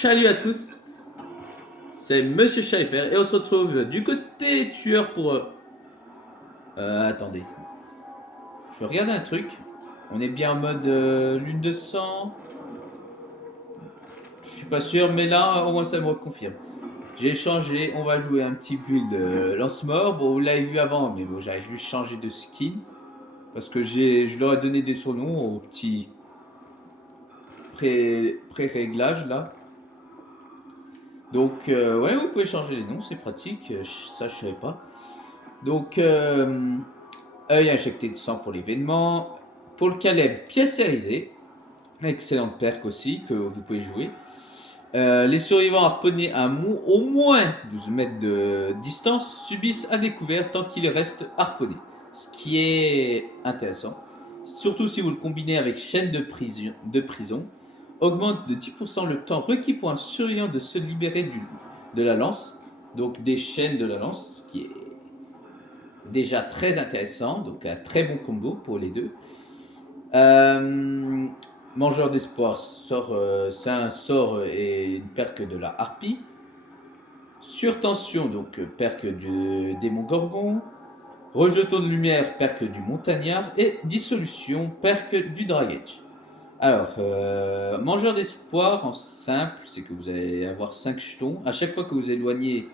salut à tous, c'est Monsieur Schleifer et on se retrouve du côté tueur pour... attendez, je vais regarder un truc. On est bien en mode lune de sang. Je suis pas sûr, mais là au moins ça me confirme. J'ai changé, on va jouer un petit build lance-mort. Bon, vous l'avez vu avant, mais bon, j'avais juste changé de skin. Parce que je leur ai donné des surnoms au petit pré-réglage là. Donc, ouais, vous pouvez changer les noms, c'est pratique. Ça, je savais pas. Donc, œil injecté de sang pour l'événement. Pour le Caleb, pièce sérisée. Excellente perk aussi que vous pouvez jouer. Les survivants harponnés à au moins 12 mètres de distance subissent à découvert tant qu'ils restent harponnés. Ce qui est intéressant. Surtout si vous le combinez avec chaîne de prison. Augmente de 10% le temps requis pour un survivant de se libérer de la lance. Donc des chaînes de la lance, ce qui est déjà très intéressant. Donc un très bon combo pour les deux. Mangeur d'espoir sort, c'est un sort et une perque de la harpie. Surtension, donc perque du démon gorgon. Rejeton de lumière, perque du montagnard. Et dissolution, perque du dragage. Alors, mangeur d'espoir en simple, c'est que vous allez avoir 5 jetons. À chaque fois que vous éloignez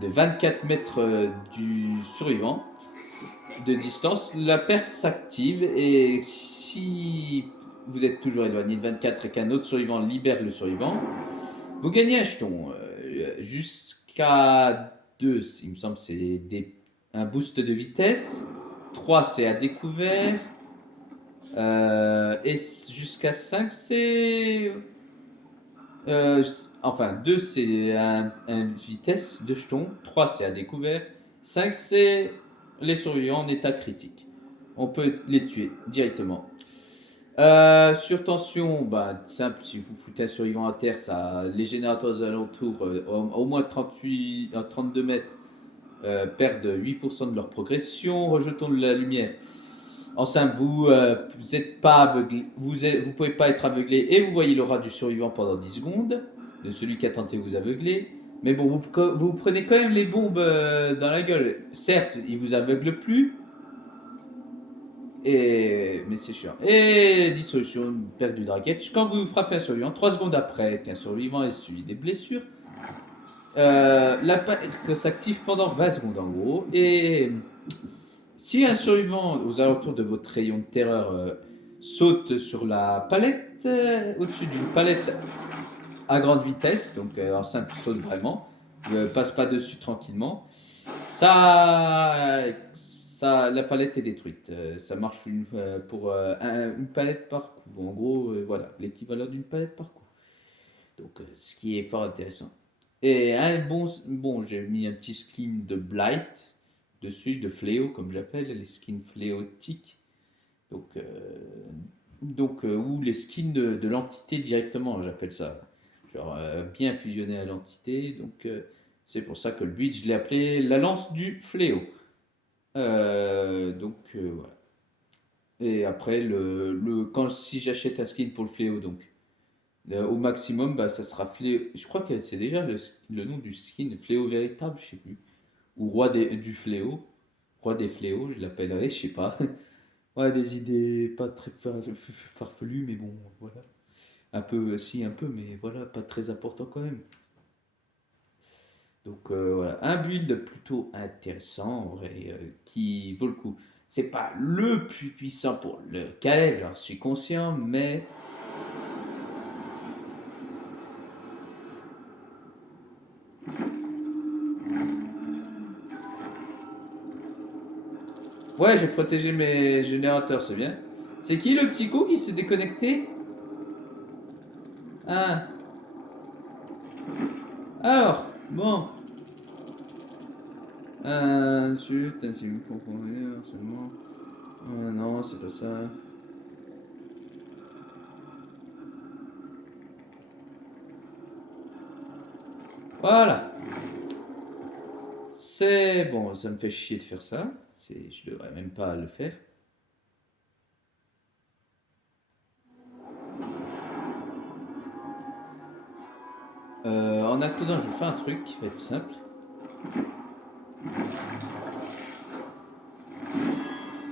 de 24 mètres du survivant de distance, la perque s'active et si vous êtes toujours éloigné de 24 et qu'un autre survivant libère le survivant, vous gagnez un jeton. Jusqu'à 2, il me semble, c'est un boost de vitesse. 3, c'est à découvert. Et jusqu'à 5, c'est. euh, enfin, 2, c'est un vitesse de jeton. 3, c'est à découvert. 5, c'est les survivants en état critique. On peut les tuer directement. Surtension, bah, simple, si vous foutez un survivant à terre, ça, les générateurs aux alentours, au moins 32 mètres, perdent 8% de leur progression. Rejetons de la lumière. En simple, vous êtes pas aveuglé, vous pouvez pas être aveuglé et vous voyez l'aura du survivant pendant 10 secondes, de celui qui a tenté de vous aveugler. Mais bon, vous prenez quand même les bombes dans la gueule. Certes, il vous aveugle plus, mais c'est chiant. Et dissolution, perte du dragage. Quand vous frappez un survivant, 3 secondes après qu'un survivant ait subi des blessures, la perque s'active pendant 20 secondes en gros. Et si un survivant aux alentours de votre rayon de terreur saute sur la palette, au-dessus d'une palette à grande vitesse, donc en simple saute vraiment, ne passe pas dessus tranquillement, la palette est détruite. Ça marche pour une palette par coup. Bon, en gros, voilà, l'équivalent d'une palette par coup. Donc, ce qui est fort intéressant. Et bon, j'ai mis un petit skin de Blight dessus, de fléau, comme j'appelle, les skins fléotiques. Donc, ou les skins de l'entité directement, j'appelle ça. Genre, bien fusionné à l'entité. Donc, c'est pour ça que le build, je l'ai appelé la lance du fléau. Voilà. Et après, si j'achète un skin pour le fléau, donc au maximum, bah, ça sera fléau. Je crois que c'est déjà le nom du skin, fléau véritable, je sais plus. Ou du fléau. Roi des fléaux, je l'appellerai, je sais pas. Ouais, des idées pas très farfelues, mais bon, voilà. Un peu, si, un peu, mais voilà, pas très important quand même. Donc voilà, un build plutôt intéressant, en vrai, qui vaut le coup. C'est pas le plus puissant pour le Caleb, j'en suis conscient, mais ouais, j'ai protégé mes générateurs, c'est bien. C'est qui le petit coup qui s'est déconnecté? Ah, alors, bon. Insulte, insulte, comprendre, harcèlement. Ah, non, c'est pas ça. Voilà. C'est bon, ça me fait chier de faire ça. Je devrais même pas le faire. En attendant, je vais faire un truc qui va être simple.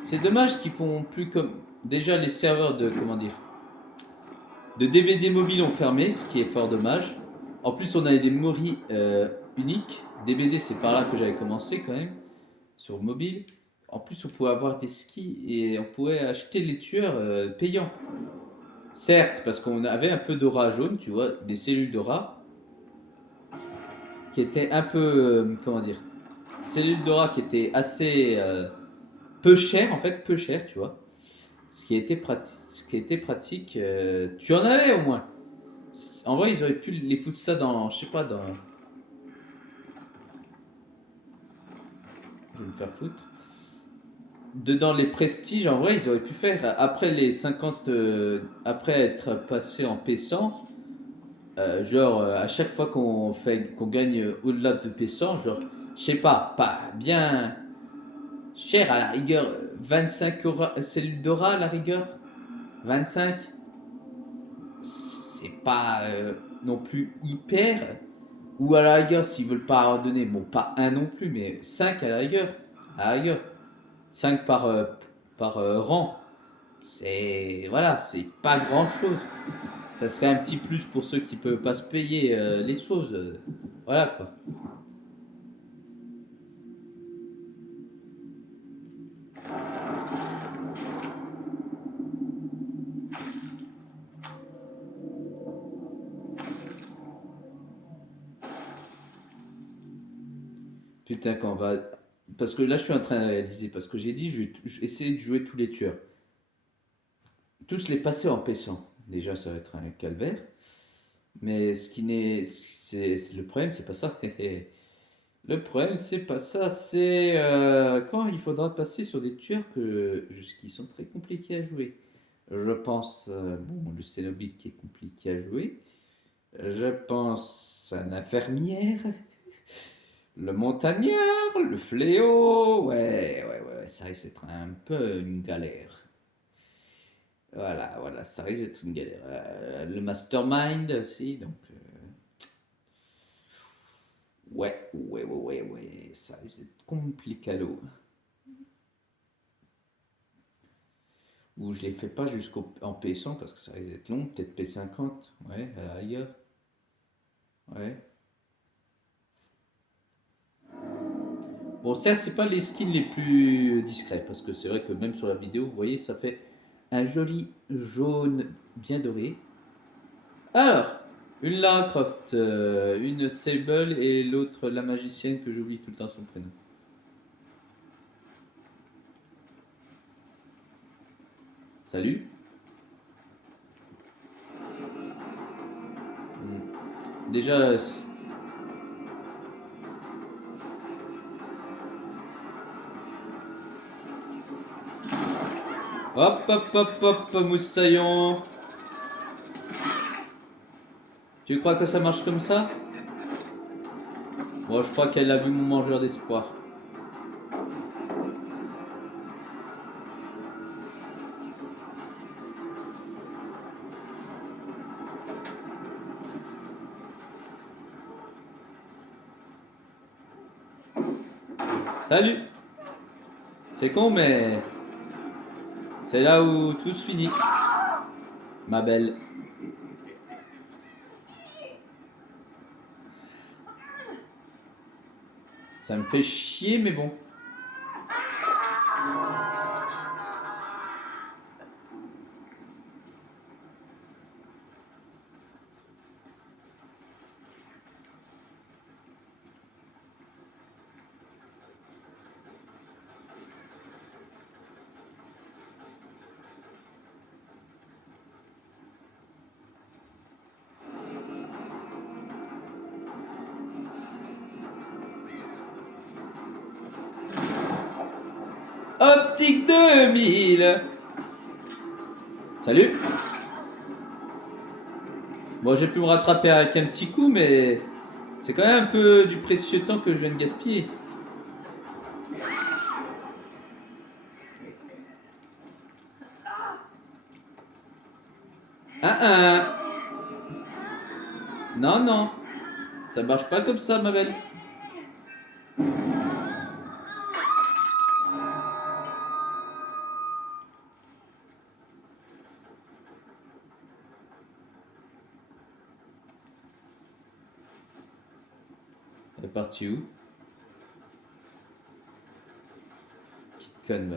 C'est dommage qu'ils font plus comme... Déjà, les serveurs de... Comment dire, de DVD mobile ont fermé, ce qui est fort dommage. En plus, on avait des memories uniques. DVD, c'est par là que j'avais commencé quand même, sur mobile. En plus, on pouvait avoir des skis et on pouvait acheter les tueurs payants. Certes, parce qu'on avait un peu d'aura jaune, tu vois, des cellules d'aura, qui étaient un peu, comment dire, cellules d'aura qui étaient assez peu chères, en fait, peu chères, tu vois. Ce qui était pratique, tu en avais au moins. En vrai, ils auraient pu les foutre ça dans, je sais pas, dans... Je vais me faire foutre. Dedans les prestiges, en vrai, ils auraient pu faire, après les 50, après être passé en P100, genre, à chaque fois qu'on gagne au-delà de P100, genre, je sais pas bien cher à la rigueur, 25 cellules d'aura à la rigueur, 25, c'est pas non plus hyper, ou à la rigueur, s'ils veulent pas en donner, bon, pas un non plus, mais 5 à la rigueur, 5 par rang, voilà, c'est pas grand chose. Ça serait un petit plus pour ceux qui peuvent pas se payer les choses. Voilà quoi. Putain, quand on va. Parce que là, je suis en train de réaliser. Parce que j'ai dit, je vais essayer de jouer tous les tueurs. Tous les passer en paissant. Déjà, ça va être un calvaire. Mais ce qui n'est. Le problème, c'est pas ça. Le problème, c'est pas ça. C'est quand il faudra passer sur des tueurs qui sont très compliqués à jouer. Je pense. Bon, le Cénobite qui est compliqué à jouer. Je pense à l'infirmière. Le montagnard, le fléau, ouais, ça risque d'être un peu une galère. Voilà, ça risque d'être une galère. Le mastermind aussi, donc ouais, ça risque d'être complicado. Ou je les fais pas jusqu'en P100 parce que ça risque d'être long, peut-être P50, ouais, ailleurs, ouais. Bon, certes, c'est pas les skins les plus discrets parce que c'est vrai que même sur la vidéo, vous voyez, ça fait un joli jaune bien doré. Alors, une Lara Croft, une Sable et l'autre la magicienne que j'oublie tout le temps son prénom. Salut. Déjà, hop, moussaillon. Tu crois que ça marche comme ça? Bon, je crois qu'elle a vu mon mangeur d'espoir. Salut. C'est con, mais c'est là où tout se finit, ma belle. Ça me fait chier, mais bon. Optique 2000. Salut. Bon, j'ai pu me rattraper avec un petit coup, mais c'est quand même un peu du précieux temps que je viens de gaspiller. Ah. Non, non. Ça marche pas comme ça, ma belle. Elle est partie où? Petite conne, va.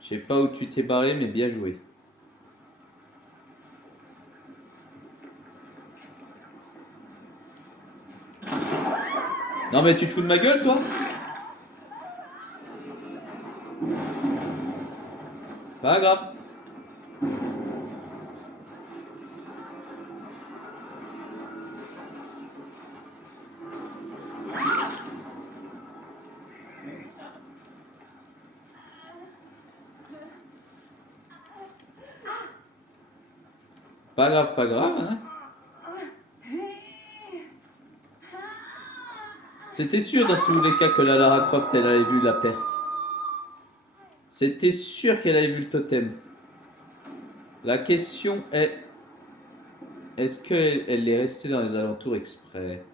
Je sais pas où tu t'es barré, mais bien joué. Non mais tu te fous de ma gueule, toi? Pas grave. Pas grave, hein. C'était sûr dans tous les cas que la Lara Croft, elle avait vu la perte. C'était sûr qu'elle avait vu le totem. La question est, est-ce qu'elle est restée dans les alentours exprès?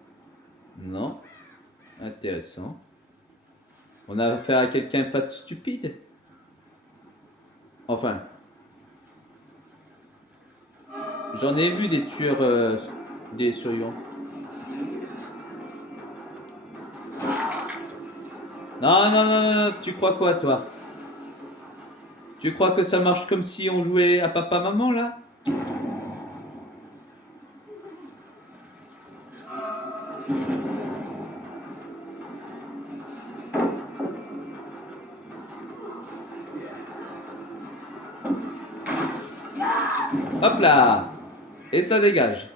Non. Intéressant. On a affaire à quelqu'un pas de stupide. Enfin. J'en ai vu des tueurs, des survivants. Non, non, non, non, tu crois quoi, toi? Tu crois que ça marche comme si on jouait à papa-maman, là? Hop là! Et ça dégage.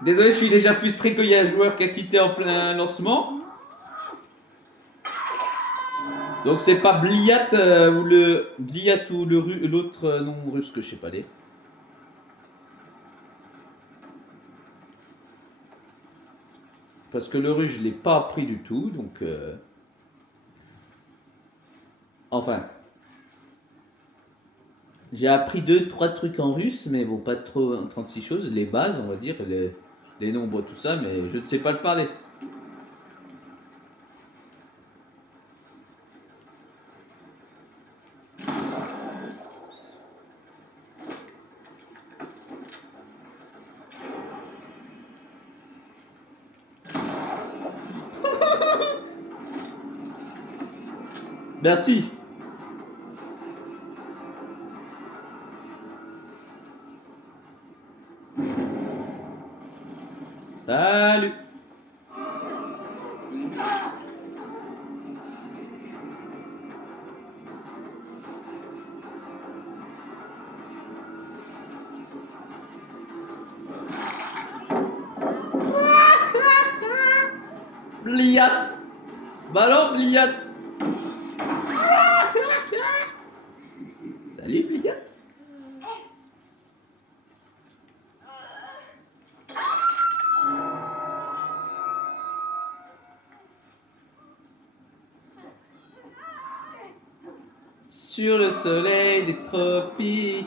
Désolé, je suis déjà frustré qu'il y ait un joueur qui a quitté en plein lancement. Donc c'est pas Bliat ou le Bliat ou l'autre nom russe que je sais pas lire. Parce que le russe je l'ai pas appris du tout, donc enfin. J'ai appris 2-3 trucs en russe, mais bon, pas trop 36 choses, les bases, on va dire, les nombres, tout ça, mais je ne sais pas le parler. Merci. Salut. Bliat. Bah alors, Bliat. Salut, Bliat. Sur le soleil des tropiques,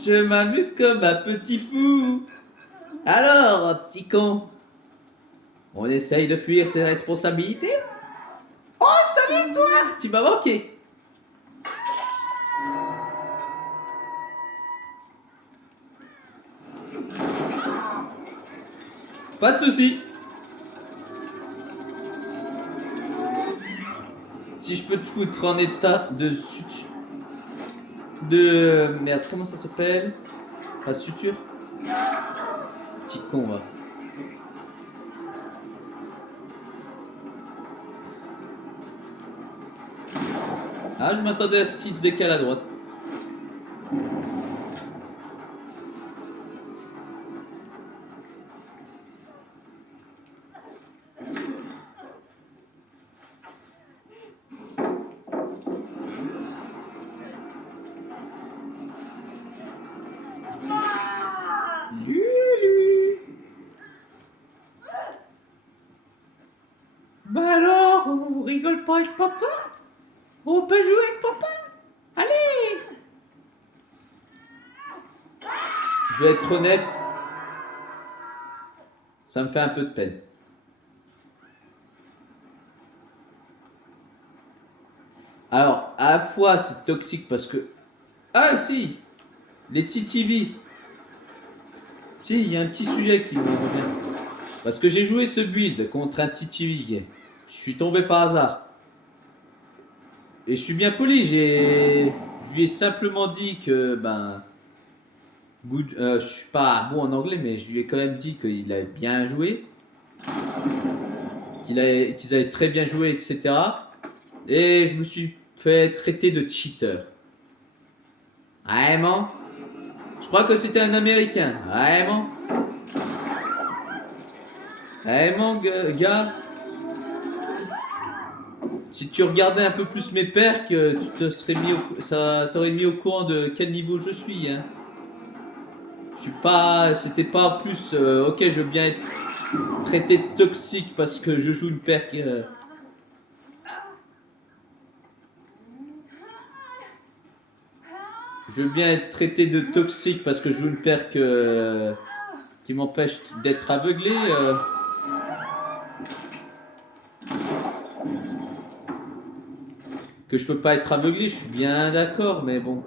je m'amuse comme un petit fou. Alors, petit con, on essaye de fuir ses responsabilités? Oh, salut toi! Tu m'as manqué. Pas de soucis. Si je peux te foutre en état de merde, comment ça s'appelle? Pas suture? Petit con, va. Ah, je m'attendais à ce qu'il se décale à droite. Lulu. Bah alors, on rigole pas avec papa? On peut jouer avec papa? Allez! je vais être honnête, ça me fait un peu de peine. Alors, à la fois, c'est toxique parce que... Ah, si, les TTV. Si, il y a un petit sujet qui me revient. Parce que j'ai joué ce build contre un TTV. Je suis tombé par hasard. Et je suis bien poli, je lui ai simplement dit que, ben... je suis pas bon en anglais, mais je lui ai quand même dit qu'il avait bien joué. Qu'ils avaient très bien joué, etc. Et je me suis fait traiter de cheater. Vraiment? Je crois que c'était un Américain. Vraiment? Vraiment, gars? Si tu regardais un peu plus mes perks, tu te serais ça t'aurait mis au courant de quel niveau je suis. Hein. Je suis pas, c'était pas plus. Ok, je veux bien être traité de toxique parce que je joue une perk. Je veux bien être traité de toxique parce que je joue une perk qui m'empêche d'être aveuglé. Que je peux pas être aveuglé, je suis bien d'accord, mais bon.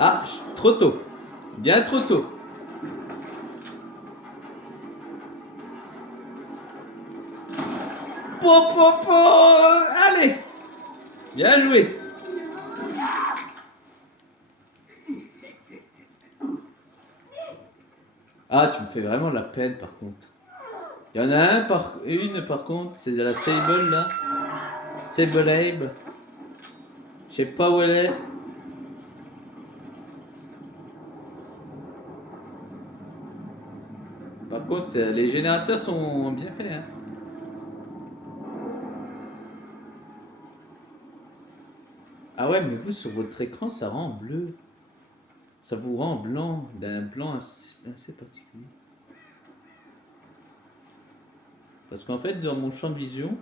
Ah, trop tôt. Bien trop tôt. Allez. Bien joué. Ah, tu me fais vraiment de la peine par contre. Il y en a une par contre, c'est la Sable là. Sable Abe. Je sais pas où elle est. Par contre, les générateurs sont bien faits. Hein. Ah ouais, mais vous sur votre écran, ça rend bleu. Ça vous rend blanc, d'un blanc assez particulier. Parce qu'en fait, dans mon champ de vision,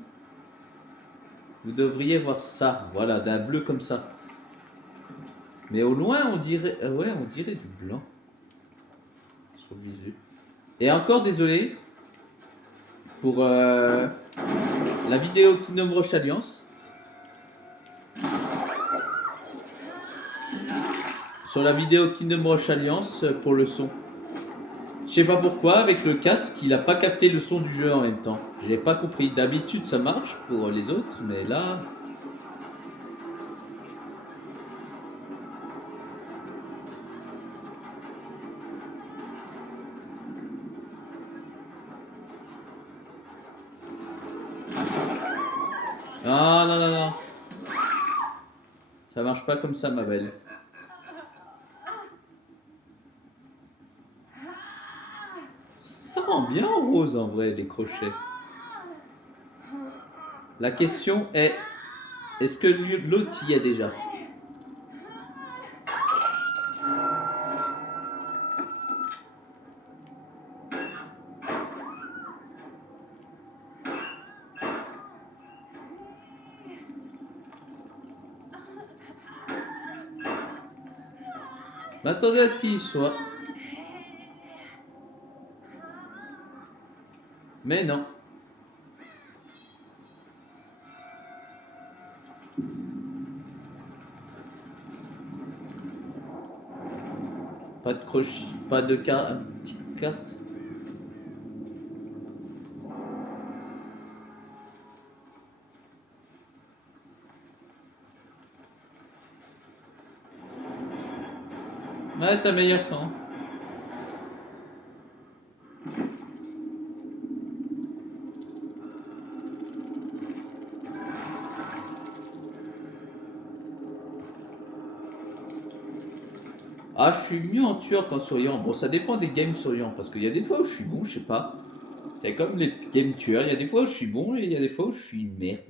vous devriez voir ça, voilà, d'un bleu comme ça. Mais au loin, on dirait, ouais, on dirait du blanc sur le visu. Et encore désolé pour la vidéo Kingdom Rush Alliance. Sur la vidéo Kingdom Rush Alliance pour le son. Je sais pas pourquoi, avec le casque, il a pas capté le son du jeu en même temps. J'ai pas compris. D'habitude, ça marche pour les autres, mais là. Ah non, non, non. Ça marche pas comme ça, ma belle. Ça rend bien en rose en vrai, les crochets. La question est, est-ce que l'autre y est déjà? M'attendez à ce qu'il y soit. Mais non. Pas de crochet, pas de petite carte. Ouais, t'as meilleur temps. Ah, je suis mieux en tueur qu'en souriant. Bon, ça dépend des games souriants. Parce qu'il y a des fois où je suis bon, je sais pas. C'est comme les games tueurs. Il y a des fois où je suis bon et il y a des fois où je suis une merde.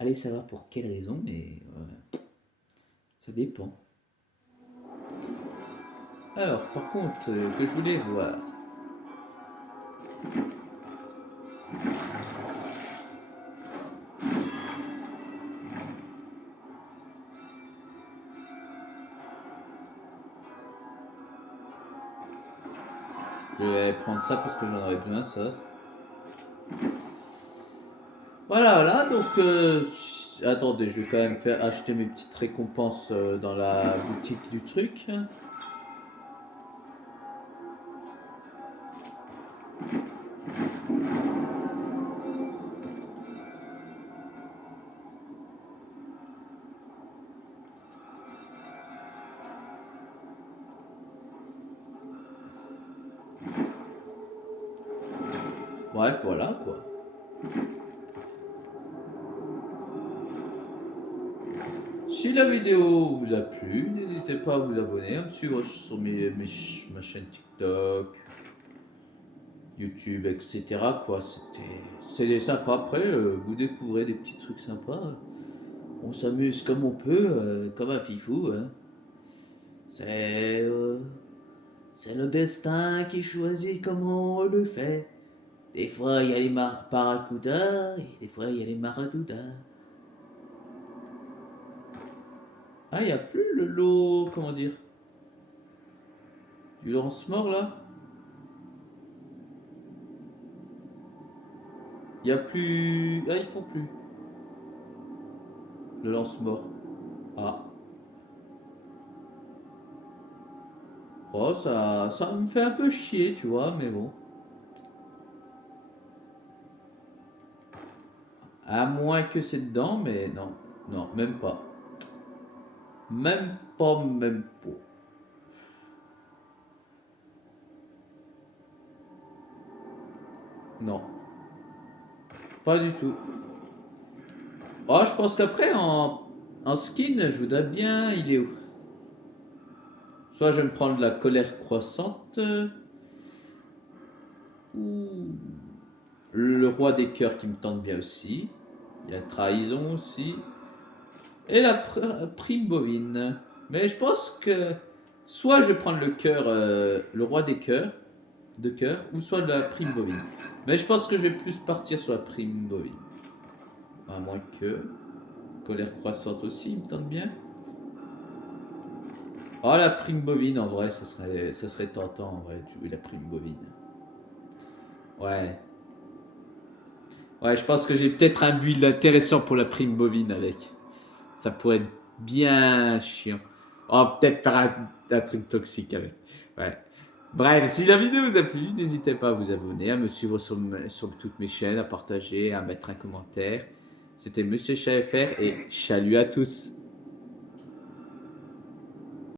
Allez savoir pour quelle raison, mais ça dépend. Alors, par contre, que je voulais voir. Je vais prendre ça parce que j'en aurais besoin, ça. Voilà, donc attendez, je vais quand même faire acheter mes petites récompenses dans la boutique du truc. Bref, voilà quoi. Si la vidéo vous a plu, n'hésitez pas à vous abonner, à me suivre sur ma chaîne TikTok, YouTube, etc. quoi. C'est sympa. Après, vous découvrez des petits trucs sympas. On s'amuse comme on peut, comme un fifou. Hein. C'est euh, c'est le destin qui choisit comment on le fait. Des fois, il y a les paracudas et des fois, il y a les maradoudas. Ah, il n'y a plus le lot, comment dire, du lance-mort là. Il n'y a plus. Ah, ils font plus le lance-mort. Ah. Oh, ça me fait un peu chier, tu vois, mais bon. À moins que c'est dedans, mais non. Non, même pas. Même pas, même pas. Non, pas du tout. Oh, je pense qu'après, en skin, je voudrais bien. Il est où? Soit je vais me prendre la colère croissante, ou le roi des cœurs qui me tente bien aussi. Il y a trahison aussi. Et la prime bovine. Mais je pense que soit je vais prendre le cœur, le roi des cœurs, de cœur, ou soit la prime bovine. Mais je pense que je vais plus partir sur la prime bovine. À moins que. Colère croissante aussi, il me tente bien. Oh, la prime bovine, en vrai, ça serait tentant, en vrai, de jouer la prime bovine. Ouais. Ouais, je pense que j'ai peut-être un build intéressant pour la prime bovine avec. Ça pourrait être bien chiant. Oh, peut-être faire un truc toxique avec. Ouais. Bref, si la vidéo vous a plu, n'hésitez pas à vous abonner, à me suivre sur toutes mes chaînes, à partager, à mettre un commentaire. C'était Monsieur Chat FR et salut à tous.